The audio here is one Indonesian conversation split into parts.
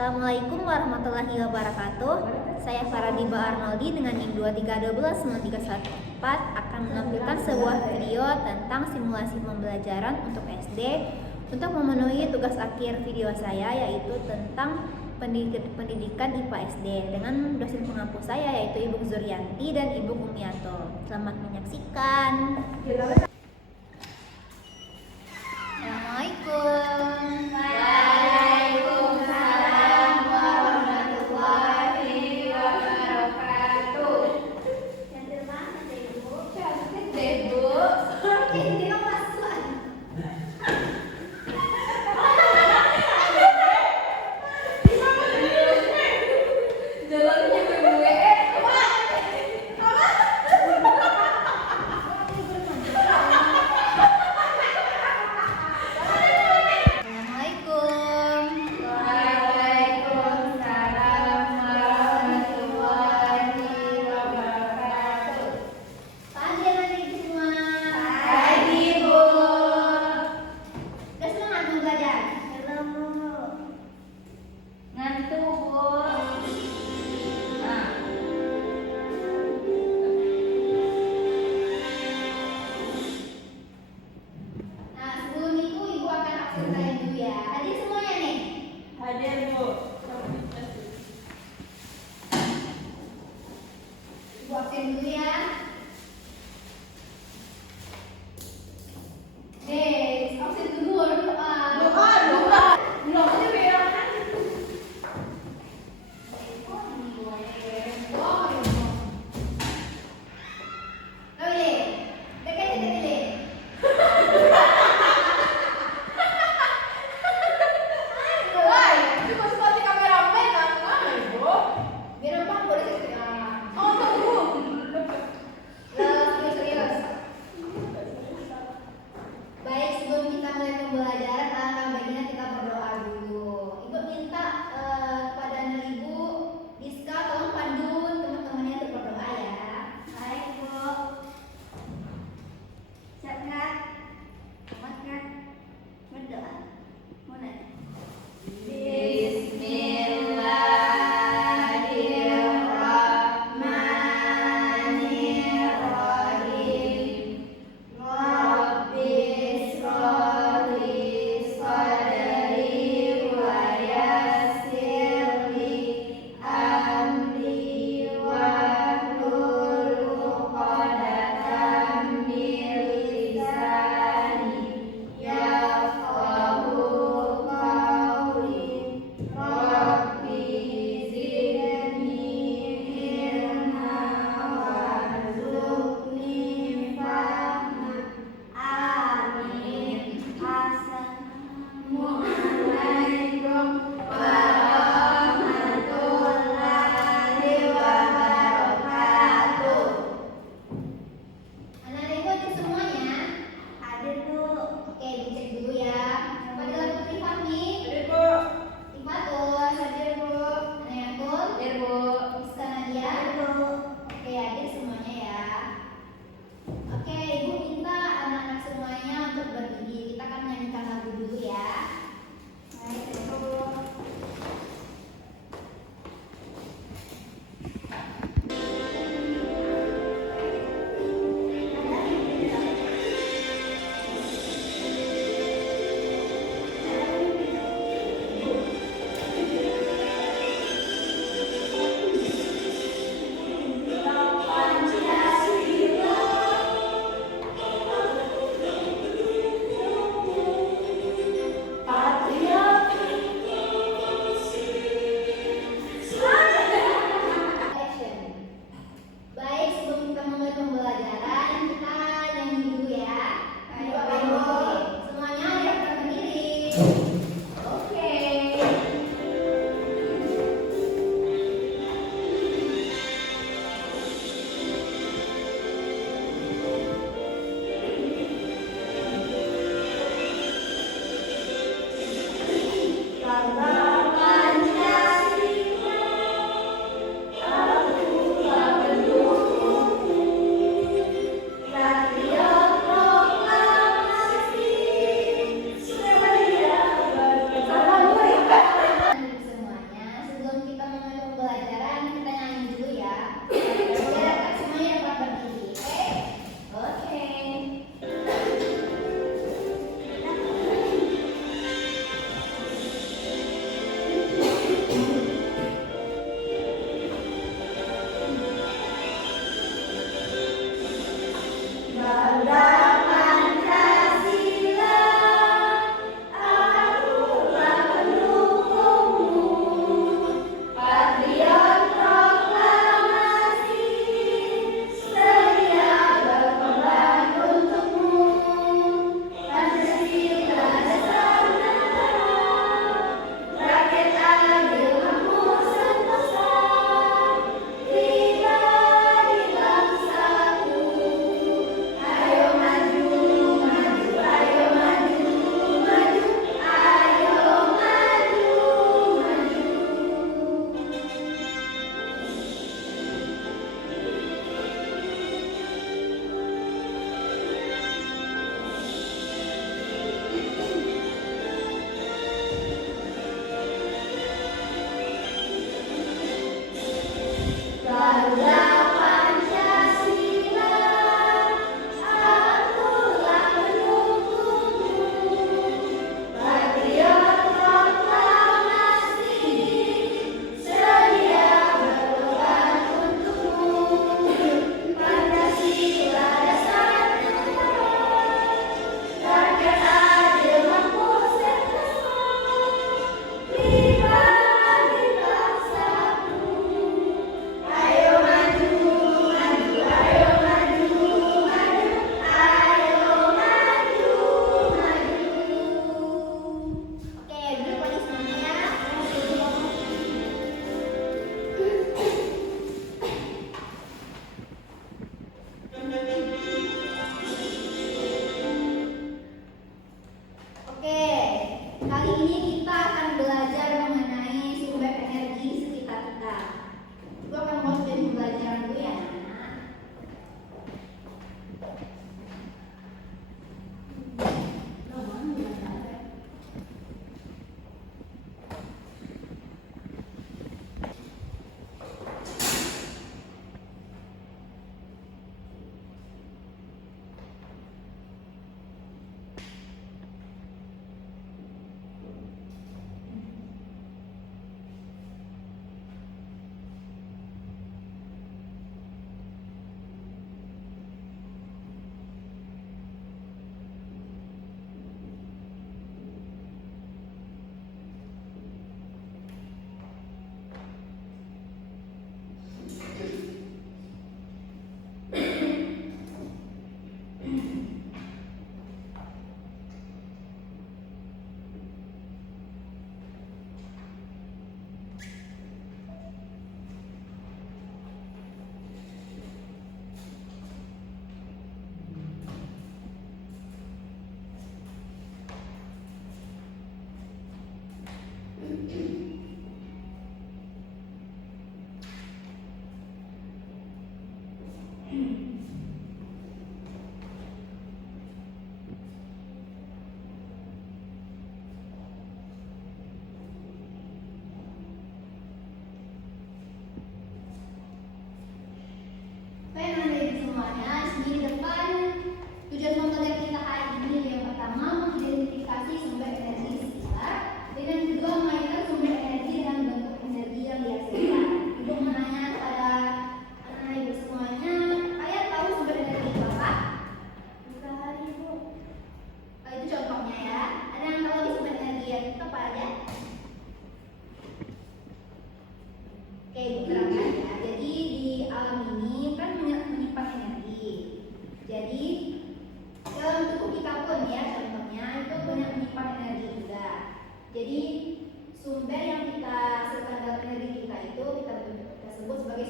Assalamualaikum warahmatullahi wabarakatuh. Saya Faradiba Arnoldi dengan NIM 23129314 akan menampilkan sebuah video tentang simulasi pembelajaran untuk SD untuk memenuhi tugas akhir video saya, yaitu tentang pendidikan IPA SD dengan dosen pengampu saya, yaitu Ibu Zurianti dan Ibu Kumiato. Selamat menyaksikan. Assalamualaikum. Waalaikumsalam warahmatullahi wabarakatuh. Cantik banget ya Ibu. Cantik deh Bu. Ini masukan. Jalannya gue. Absen dulu ya. Absen dulu baru doa. Doanya beda kan?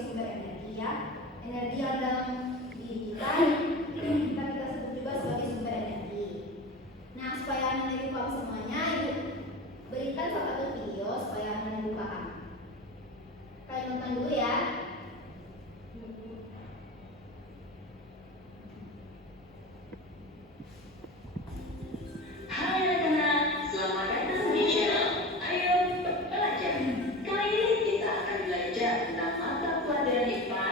sumber energi ya. Energi yang dalam diri kita itu kita sebut juga sebagai sumber energi. Nah, supaya Anda lebih paham semuanya, berikan salah satu video supaya Anda lebih paham. Kalian nonton dulu ya. Hai anak-anak, selamat datang di channel Ayo Belajar. Kali ini kita akan belajar tentang mata pelajaran IPA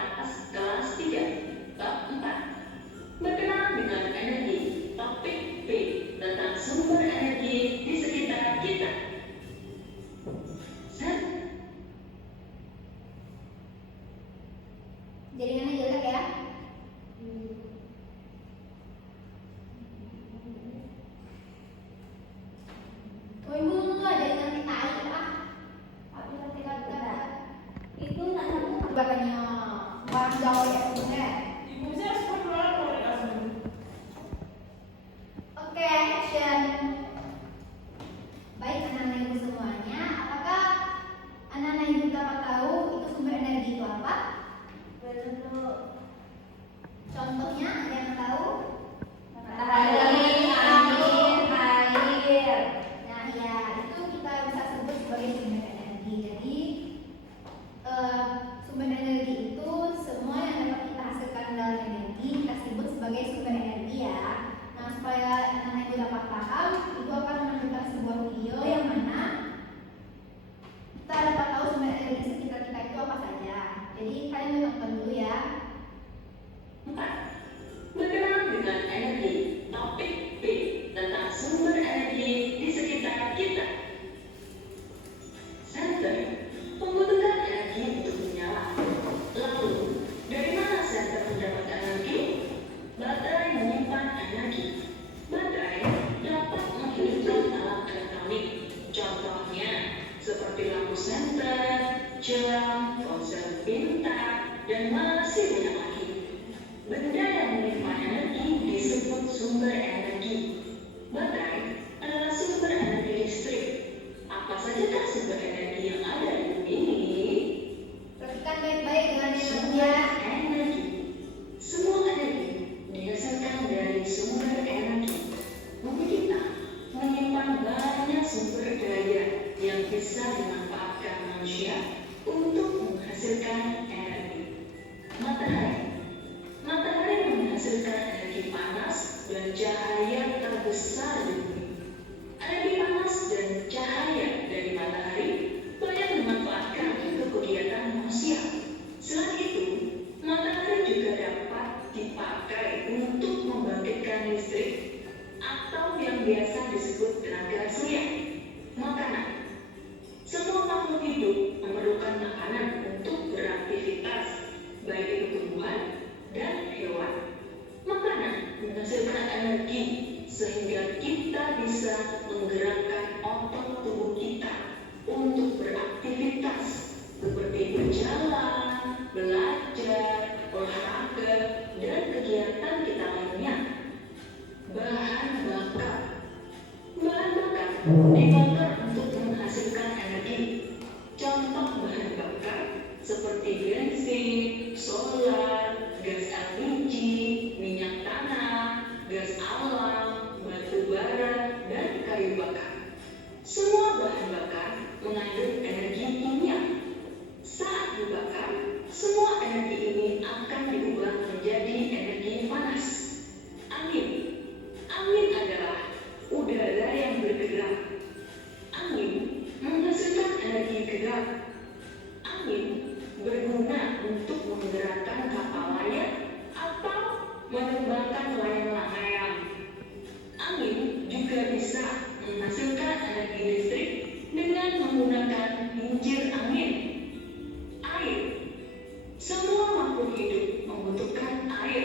kelas 3, bab 4. Berkenaan dengan energi, topik B tentang sumber energi di sekitar kita. Jaringannya jelek ya. Katanya orang Jawa ya sebenarnya. Oke, action. Baik anak-anak ibu semuanya, apakah anak-anak ibu dapat tahu itu sumber energi itu apa? Belum. Contohnya ada yang tahu? Matahari, angin, air. Nah ya, itu kita bisa sebut sebagai sumber energi. Jadi sumber energi itu semua yang dapat kita hasilkan dalam energi kita sebut sebagai sumber energi ya. Nah, supaya anak-anak itu dapat paham, ibu akan menampilkan sebuah video yang mana kita dapat tahu sumber energi sekitar kita itu apa saja. Jadi kalian tonton dulu ya. 4. Berkenaan dengan energi, topik B tentang sumber energi di sekitar kita. Senter membutuhkan energi untuk menyala. Lalu, dari mana senter mendapat energi? Baterai menyimpan energi. Baterai dapat menghidupkan alat elektronik. Contohnya, seperti lampu senter, jam, ponsel pintar, dan masih banyak lagi. Benda yang menyimpan energi disebut sumber energi. Baterai adalah sumber energi listrik. Apa sajakah sumber energi yang ada di bumi ini? Perhatikan baik-baik dengan Sumber ya. energi. Semua energi dihasilkan dari sumber energi. Bumi kita menyimpan banyak sumber daya yang bisa dimanfaatkan manusia untuk menghasilkan energi. Matahari menghasilkan energi panas dan cahaya terbesar di bumi. Energi panas dan cahaya dari matahari banyak dimanfaatkan untuk kegiatan manusia. Selain itu, matahari juga dapat dipakai untuk membangkitkan listrik atau yang biasa disebut tenaga surya. Makanan. Semua makhluk hidup memerlukan makanan untuk beraktivitas, baik itu tumbuhan dan hewan. Makanan menghasilkan energi sehingga kita bisa menggerakkan otot tubuh kita untuk beraktivitas seperti berjalan, belajar, olahraga, dan kegiatan kita lainnya. Bahan bakar dibakar untuk menghasilkan energi. Contoh bahan bakar seperti bensin, solar, gas LPG, minyak tanah, gas alam, batu bara, dan kayu bakar. Semua bahan bakar mengandung energi kimia. Saat dibakar, semua energi ini akan diubah menjadi energi panas. Angin adalah udara yang bergerak. Angin menghasilkan energi gerak. Angin berguna untuk menggerakkan kapal layar atau menerbangkan layang-layang. Angin juga bisa menghasilkan energi listrik dengan menggunakan kincir angin. Air. Semua makhluk hidup membutuhkan air.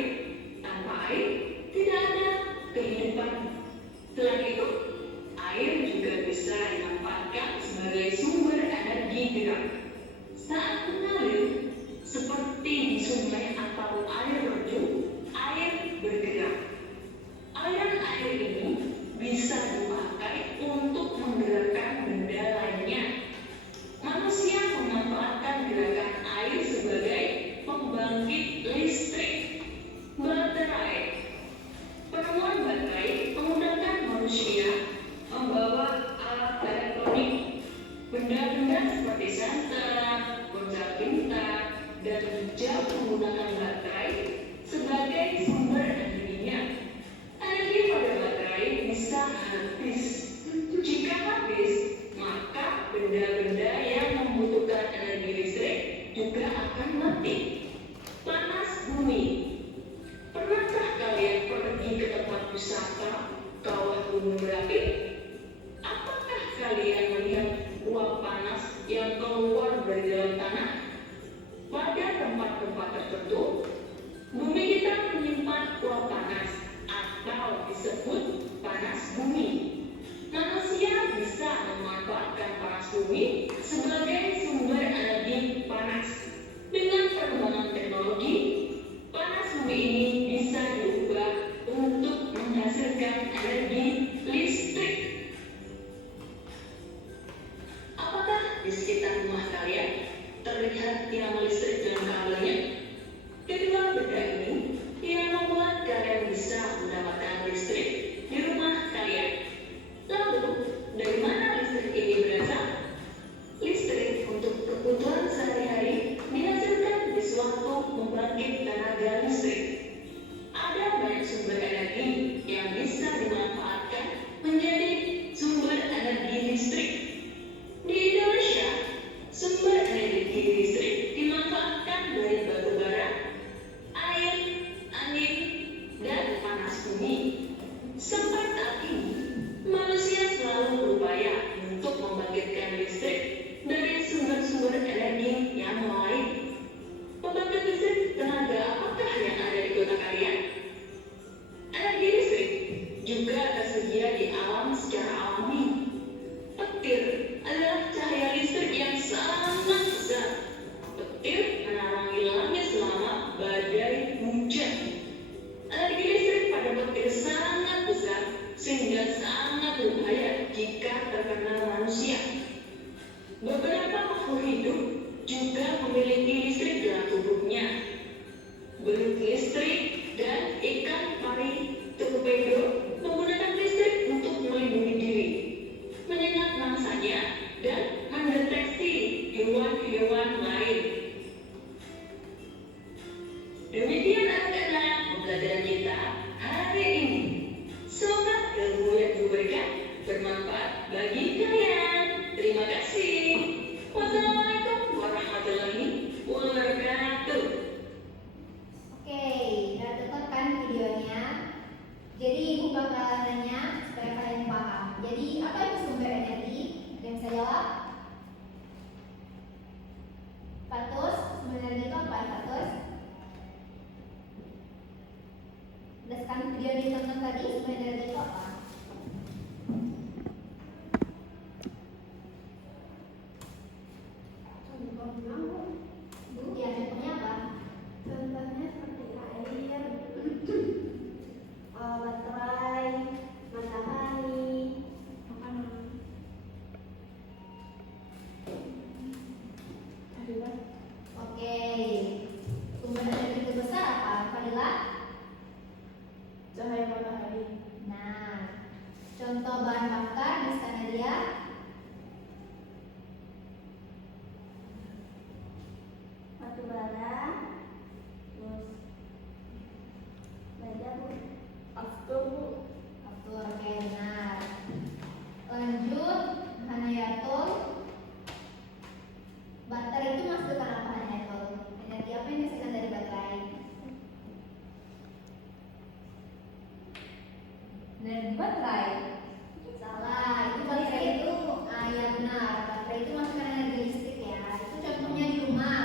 Tanpa air, tidak ada kehidupan. Selain itu, air juga bisa dimanfaatkan sebagai sumber energi gerak. Saat mengalir, seperti di sungai atau air terjun, air bergerak. keluar dari dalam tanah. Pada tempat-tempat tertentu, bumi kita menyimpan uap panas atau disebut panas bumi. Manusia bisa memanfaatkan panas bumi sebagai sumber energi panas. Dengan perkembangan teknologi, panas bumi ini bisa diubah untuk menghasilkan energi listrik. Apakah di sekitar rumah kalian terlihat tiang listrik dan kabelnya? Kedua benda ini yang membuat kalian bisa mendapatkan listrik di rumah kalian. Lalu, dari mana listrik ini berasal? Listrik untuk kebutuhan sehari-hari dihasilkan di suatu pembangkit tenaga listrik. Ada banyak sumber energi yang bisa dimanfaatkan menjadi sumber energi listrik. Di Indonesia, sumber energi listrik dimanfaatkan dari batu bara, air, angin, dan panas bumi. Sampai saat ini, manusia selalu berupaya untuk membangkitkan listrik dari sumber-sumber energi yang lain. Pembangkit listrik tenaga apakah yang ada di kota kalian? Energi listrik juga tersedia di alam secara alami. Petir adalah cahaya listrik yang sangat besar. Petir menerangi langit selama badai hujan. Energi listrik pada petir sangat besar sehingga sangat berbahaya jika terkena manusia. Beberapa makhluk hidup juga memiliki listrik dalam tubuhnya. Belut listrik dan ikan pari torpedo menggunakan listrik untuk melindungi diri, menyengat mangsanya, dan mendeteksi hewan-hewan lain. Demikian anak-anak pembelajaran kita hari ini. Semoga ilmu yang diberikan bermanfaat bagi kalian. Terima kasih. Wassalamualaikum warahmatullahi wabarakatuh. Oke, udah tonton kan videonya? Jadi ibu bakal nanya supaya kalian paham. Jadi apa itu sumber energi? Ada yang bisa jawab? Fatus, sumber energi itu apa ya Fatus? Berdasarkan video yang ditonton tadi, sumber energi itu apa? Bu, ya contohnya apa? Contohnya seperti air, baterai, matahari, makanan. Oke, sumber energi terbesar apa? Fadila? Cahaya matahari. Nah, contoh bahan bakar di sana dia. Batu bara, terus baja bu, aftur bu. Betul, oke benar. Lanjut, Hanayatul. Baterai itu menghasilkan apa Hanayatul? Energi apa yang dihasilkan dari baterai? Energi baterai? Salah, itu baterai itu ya benar. Baterai itu menghasilkan energi listrik ya. Itu contohnya di rumah.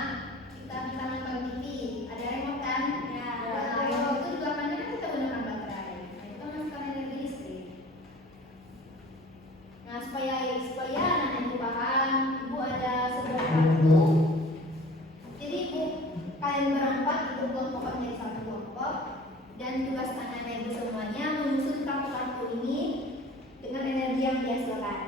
Kita nonton TV, ada remote kan? Ya. Nah, remote itu juga kan kita gunakan baterai. Nah, itu menghasilkan energi listrik. Nah, supaya anak ibu paham, ibu ada sebuah kartu. Jadi ibu kalian berempat itu kelompok menjadi satu kelompok dan tugas anak ibu semuanya menyusun kartu-kartu ini dengan energi yang dihasilkan.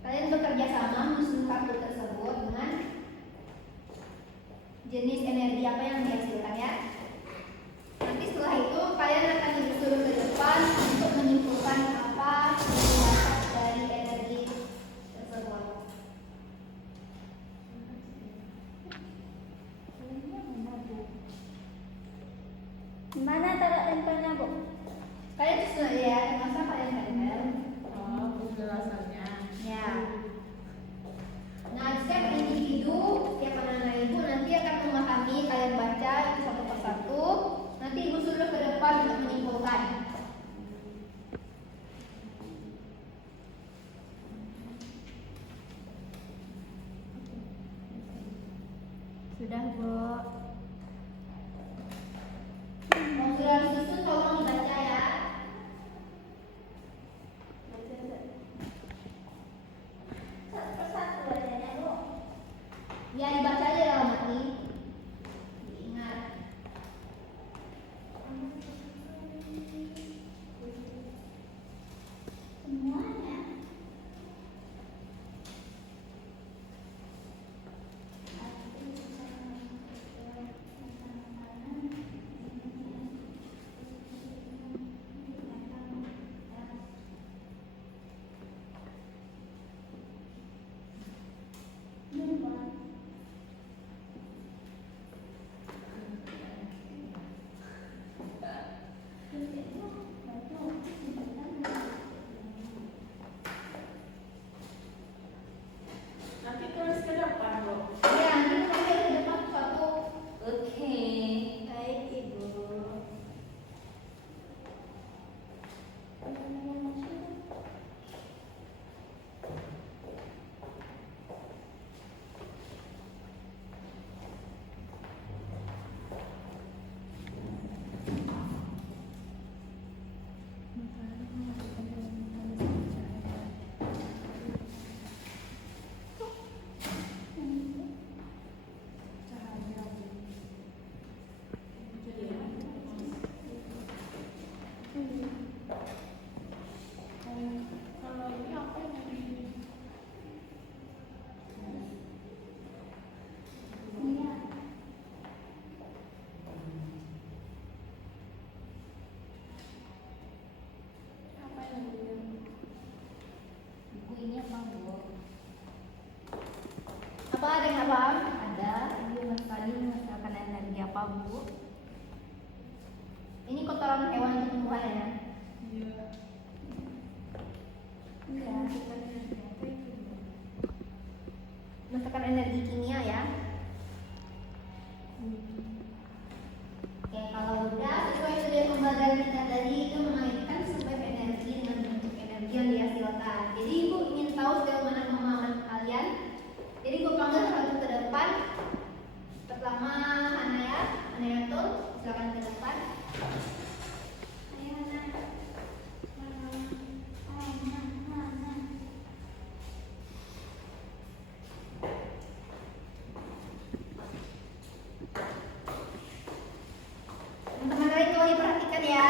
Kalian bekerja sama menyusun kartu tersebut dengan jenis energi apa yang dihasilkan ya. Nanti setelah itu kalian akan disuruh ke depan untuk menyimpulkan apa yang didapat dari energi tersebut. Mana taruh tempelnya bu? Kalian susun aja ya, masa kalian tempel. Oh, penjelasannya. Ya. Nah, setiap individu, setiap anak ibu nanti akan memahami kalian baca itu satu persatu. Bu. Mau sudah disusun tolong dibaca ya. Satu persatu bacanya, Bu. Ya dibaca aja dalam hati. Diingat. Semuanya. Nanti tulis ke depan, Bu. Ya, nanti sampai ke depan satu. Oke. Baik, Ibu. Kalau ini apa yang di Iya. apa yang di Buku ini apa, Bu? Apa ada yang nggak paham? Ada. Ibu Mas tadi menghasilkan energi apa, Bu? Ini kotoran hewan atau tumbuhan ya? Iya. Iya. Menghasilkan energi kimia ya. Oke, kalau udah sesuai dengan pembelajaran kita tadi itu mengaitkan sumber energi dengan bentuk energi yang dihasilkan. Jadi ibu ingin tahu sejauh mana pemahaman kalian. Jadi ibu panggil satu ke depan. Pertama Hanaya, Hanaya tuh silakan ke depan. Ayo, Nak. Mana? Teman-teman lain tolong diperhatikan ya.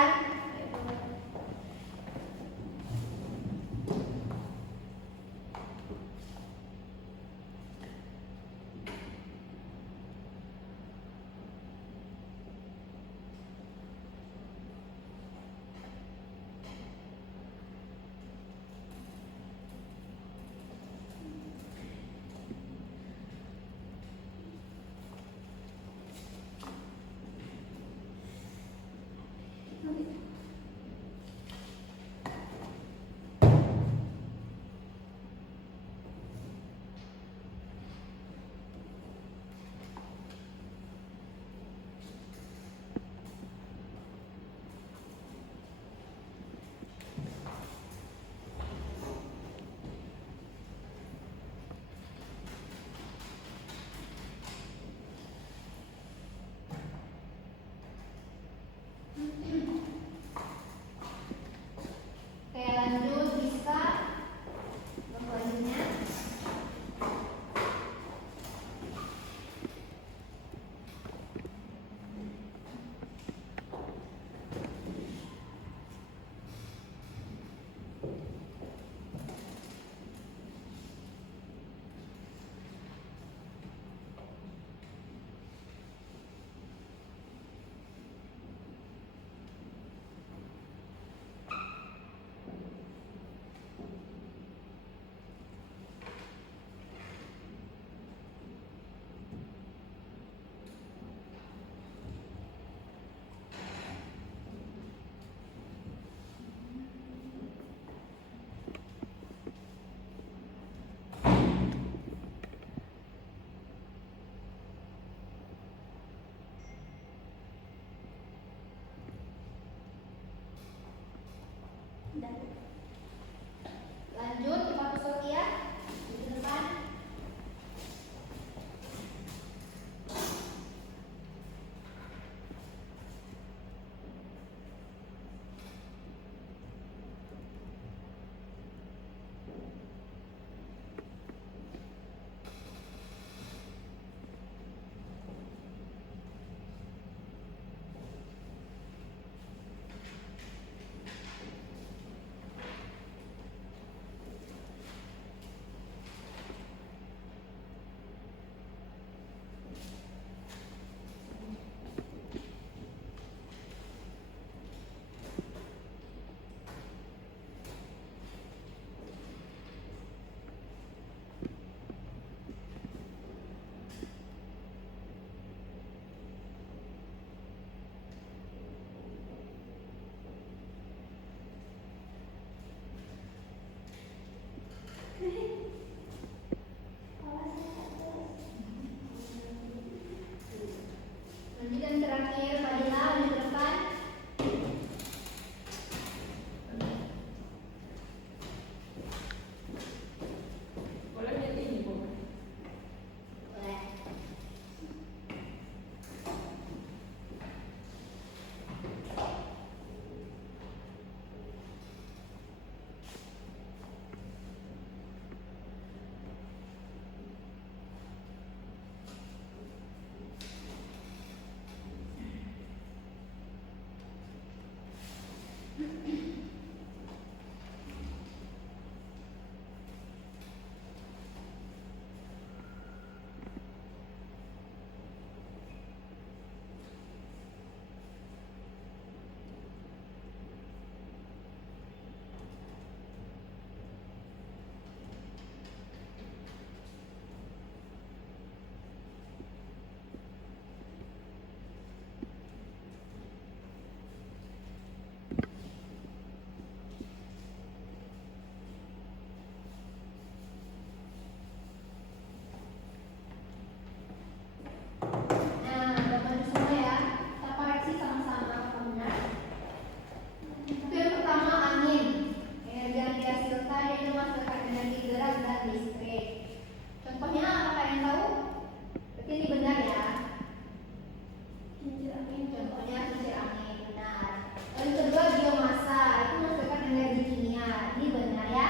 Contohnya kincir angin, benar. Lalu kedua biomasa, itu menghasilkan energi kimia. Ini benar ya.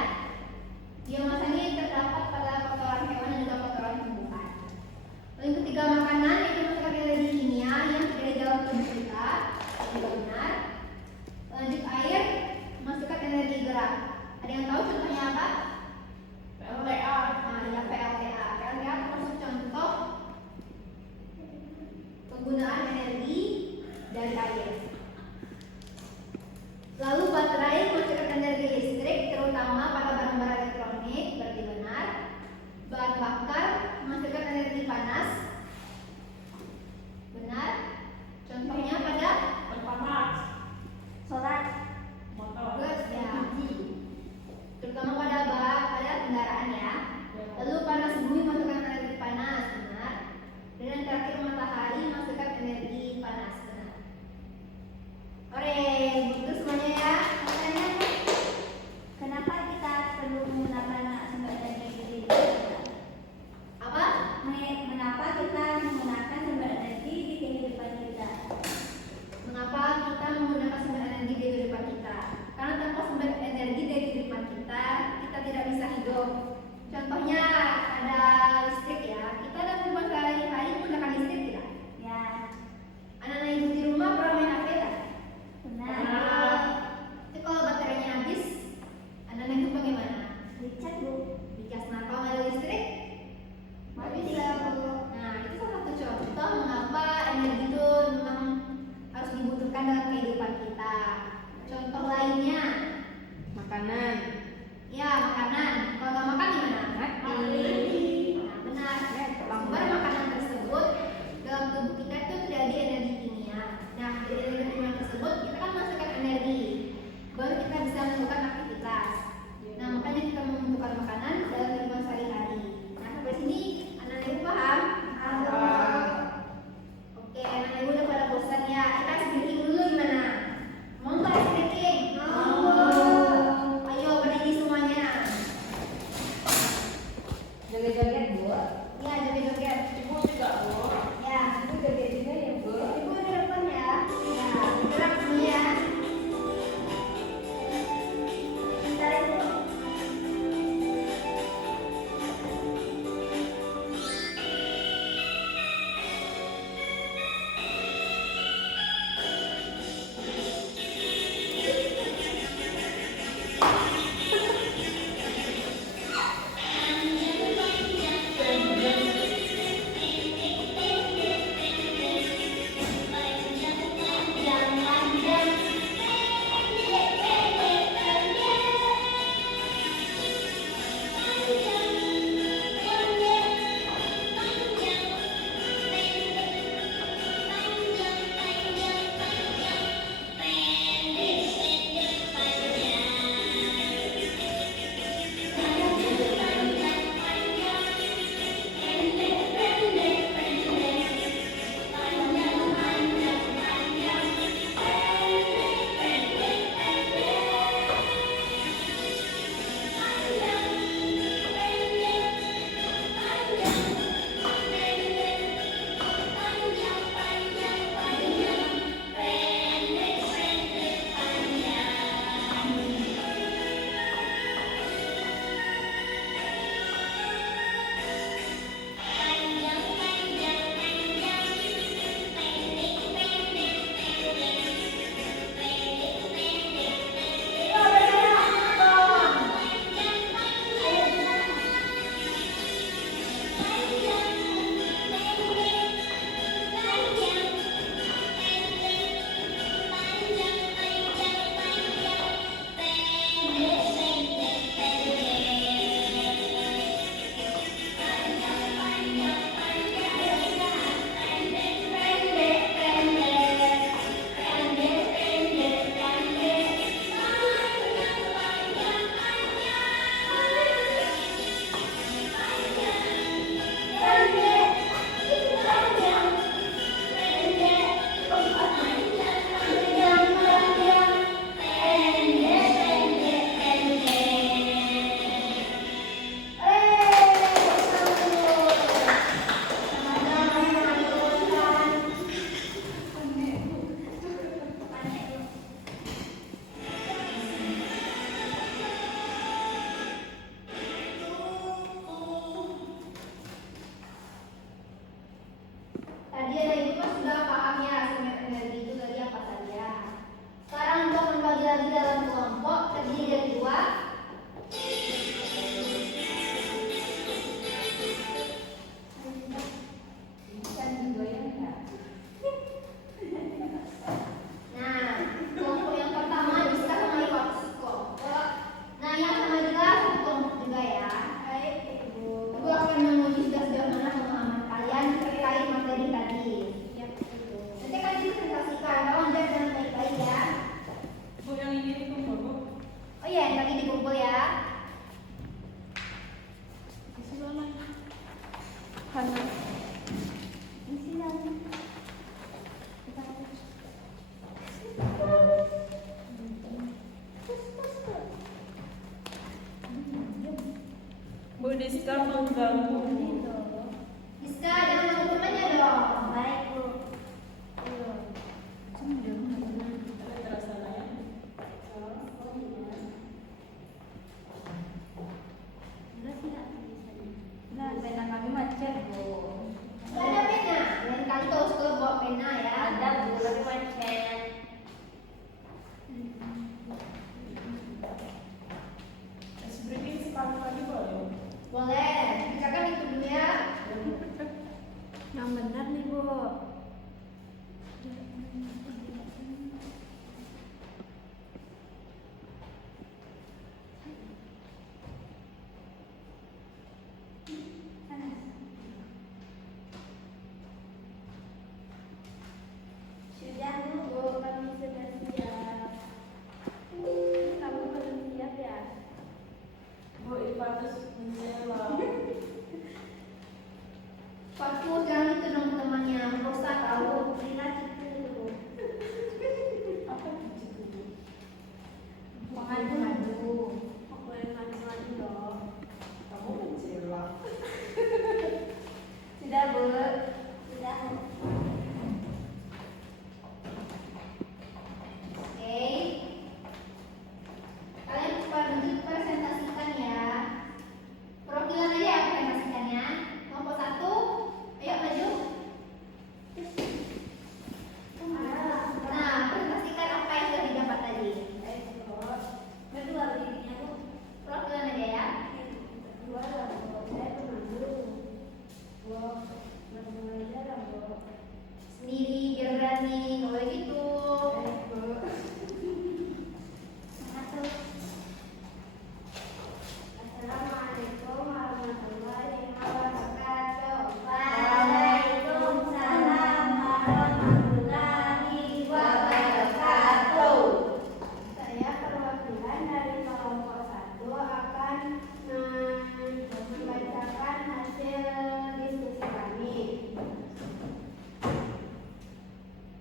Biomasa ini terdapat pada kotoran hewan dan juga kotoran tumbuhan. Lalu yang ketiga makanan, itu menghasilkan energi kimia yang ada di dalam tubuh kita. Ini juga benar. Lanjut air, menghasilkan energi gerak. Ada yang tahu contohnya apa? PLTA. Nah, ya PLTA. PLTA termasuk contoh penggunaan energi dari air. Lalu baterai menghasilkan energi listrik terutama pada barang-barang elektronik, berarti benar. Bahan bakar menghasilkan energi panas, benar. Contohnya pada Pertamax. Solar. Motor. gas ya, terutama pada kendaraan ya. Lalu panas bumi menghasilkan energi panas, benar. Dan yang terakhir matahari menghasilkan energi panas, benar. Oke, betul semuanya ya. Pertanyaan apa? Kenapa kita perlu menggunakan sumber energi di kehidupan? Apa? Mengapa kita menggunakan sumber energi di kehidupan kita? Mengapa kita menggunakan sumber energi di kehidupan kita? Karena tanpa sumber energi dari kehidupan kita, kita tidak bisa hidup. Contohnya ada listrik ya. Kita dalam kehidupan sehari-hari menggunakan listrik tidak? Ya, Anak-anak ibu di rumah pernah main HP tak? benar. Itu kalau baterainya habis, anak-anak itu bagaimana? Dicek, Bu. Dicas. Nah, kalau nggak ada listrik, Mati bisa, Bu. nah itu salah satu contoh mengapa energi itu memang harus dibutuhkan dalam kehidupan kita. Contoh lainnya, Makanan. ya makanan. Kalau nggak makan gimana? Mati. Nah, benar. Sumber makanan tersebut dalam tubuh kita itu terjadi energi kimia. Nah, dari energi kimia tersebut kita kan menghasilkan energi, baru kita bisa melakukan aktivitas. Nah, makanya kita membutuhkan makanan dalam kehidupan sehari-hari. Nah, sampai sini anak-anak ibu paham? Oke, anak ibu udah pada bosan ya. Kita sedikit dulu gimana? Mau nggak sedikit? Ayo berdiri semuanya. terbagi dalam kelompok terdiri dari dua. Nah, kelompok yang pertama bisa kembali fokus kelompok. Nah, yang sama juga satu kelompok juga ya. Baik, Ibu. Ibu akan menguji sudah sejauh mana pemahaman kalian terkait materi tadi. Siap, Ibu. Nanti akan dipresentasikan, tolong jaga dengan baik-baik ya. Bu, yang ini dikumpul, Bu. Oh iya, yang tadi dikumpul ya. Hana. Isi lagi. Kita Bu Diska mengganggu. Rizka, jangan mengganggu temannya dong. baik, Bu. Udah tidak tulisannya. Nah, pena kami macet, Bu. Nggak ada pena. Lain kali kalau sekolah bawa pena ya. Ada, Bu, tapi macet. Briefing sekali lagi boleh? Boleh. Misalkan itu dulu ya. Yang benar nih, Bu. Sudah, Bu, kami sudah siap. Kamu belum siap ya? Bu Ipatus Menyela. Fokus jangan itu dong temannya. Merusak tahu. Rina itu, Bu. Apa itu? Mengadu-ngadu. Aku yang maju-maju loh. Kamu mencela. Sudah, Bu. Sudah. Oke. Kalian lanjut presentasikan ya. Perwakilan aja ya presentasikannya. Kelompok 1. Ayo maju. Nah, presentasikan apa yang sudah didapat tadi. Berdua begininya, Bu. Perwakilan aja ya. Berdua lah, Bu. Saya pemandu. Bu, berdua aja lah, Bu. Sendiri biar berani. Nggak boleh gitu. Baik, Bu. Satu. Assalamualaikum warahmatullahi wabarakatuh. Waalaikumsalam warahmatullahi wabarakatuh. Saya perwakilan dari kelompok 1 akan membacakan hasil diskusi kami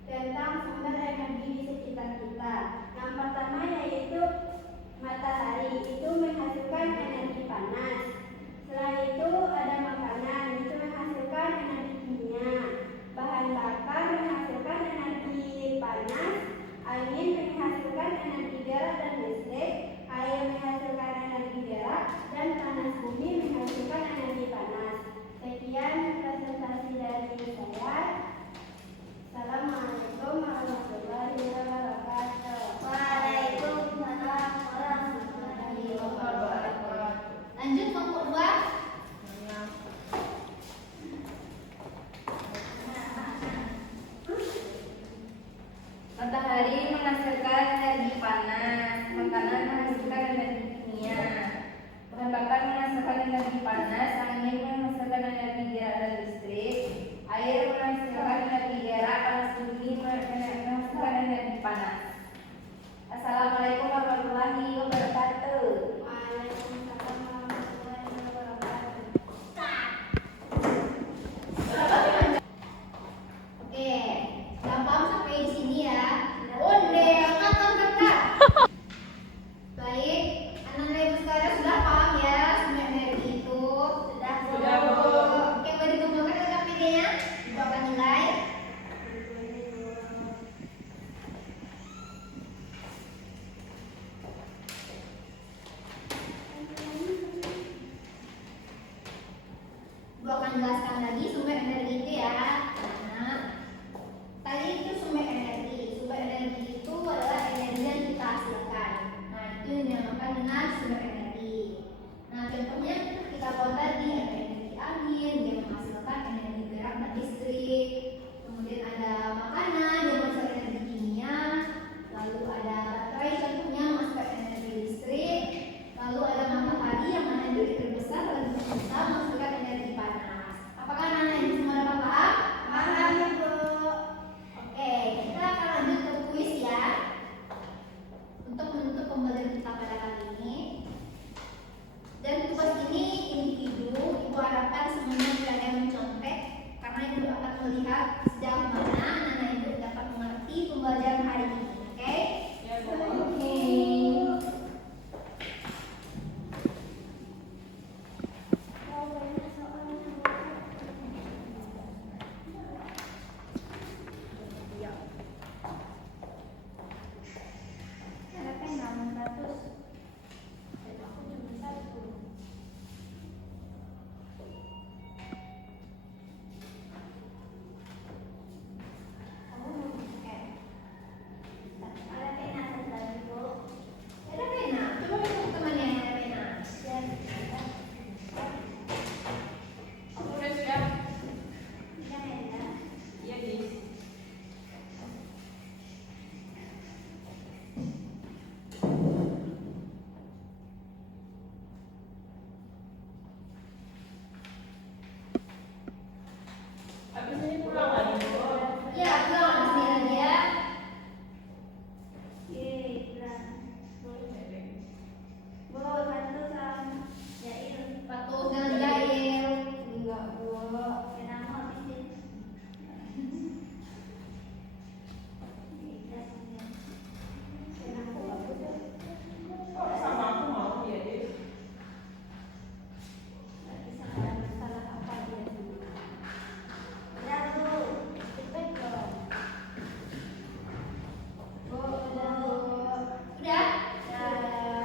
tentang sumber energi di sekitar kita. Yang pertama yaitu matahari, itu menghasilkan energi panas. Setelah itu ada makanan, itu menghasilkan energi kimia. Bahan bakar menghasilkan energi panas. Angin menghasilkan energi gerak dan listrik. Air menghasilkan energi gerak. Dan panas bumi menghasilkan energi panas. Sekian presentasi dari saya. Assalamualaikum warahmatullahi wabarakatuh. Waalaikumsalam warahmatullahi wabarakatuh. Lanjut kelompok 2. Matahari menghasilkan energi panas, makanan menghasilkan energi kimia, bahan bakar menghasilkan energi panas, angin menghasilkan energi gerak dan listrik, air menghasilkan energi gerak, panas bumi menghasilkan energi panas. Assalamualaikum warahmatullahi wabarakatuh. Waalaikumsalam warahmatullahi wabarakatuh. Oke, sudah paham sampai di sini ya. Onde, angkat kakak. Baik, anak-anak ibu sekalian sudah paham ya sumber energi itu. Sudah, Bu. Sudah, Bu. Oke, boleh dikumpulkan LKPD-nya. Ibu akan nilai. Ibu akan jelaskan lagi sumber energi itu ya. Nah, tadi itu sumber energi. Sumber energi itu adalah energi yang kita hasilkan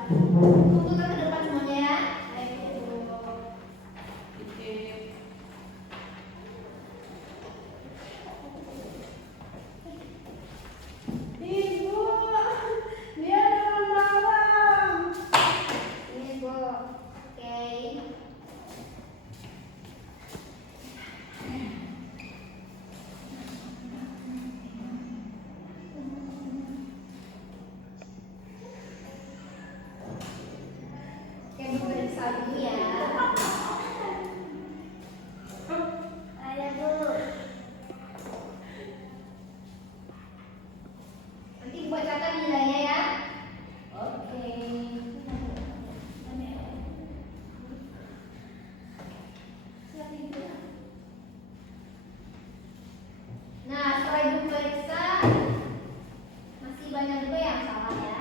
Kumpulkan ke depan semuanya ya. Baik, Ibu. Titip. Ibu, dia dalam dalam. Ini Bu. Oke. Oke, Bu, periksa dulu ya. Ayo, Bu. Nanti Bu bacakan nilainya ya. Oke. Nah, setelah Ibu periksa, masih banyak juga yang salah ya.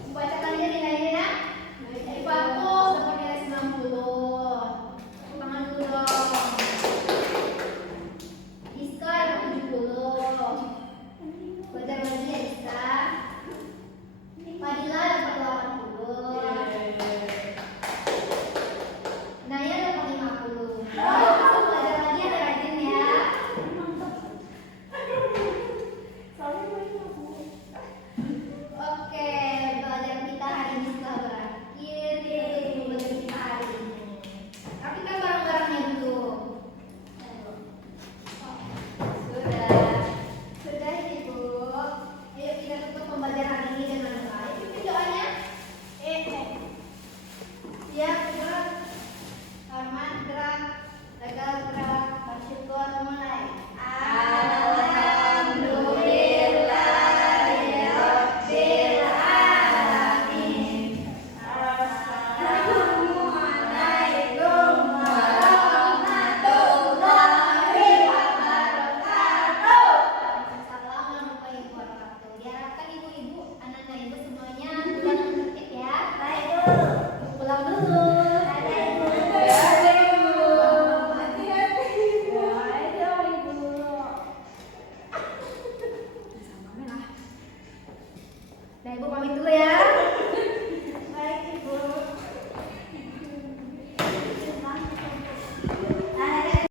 Ibu bacakan aja nilainya ya. Dari Pakus dapat nilai 90. Tepuk tangan dulu dong. Iska dapat 70. Belajar lagi ya Iska. Fadila dapat 80. Naya dapat 50. Langsung belajar lagi ya rajin ya. Oke, pelajaran kita hari ini sudah berakhir. Pelajaran kita hari ini. Rapikan barang-barangnya dulu. Sudah Ibu. Ayo kita tutup pembelajaran ini dengan doa. Ayo pimpin doanya. Siap, gerak. Hormat, gerak. Tegal, gerak. Bersyukur, mulai. Alhamdulillahirabbil alamin. Assalamualaikum warahmatullahi wabarakatuh. Waalaikumsalam warahmatullahi wabarakatuh. Diharapkan ibu-ibu, anak-anak ibu semuanya pulang dengan tertib ya. Baik, Bu. Pulang dulu. Dadah, Ibu. Dadah, Ibu. Hati-hati, Ibu. Ayo, Ibu. Nah, Ibu pamit dulu ya.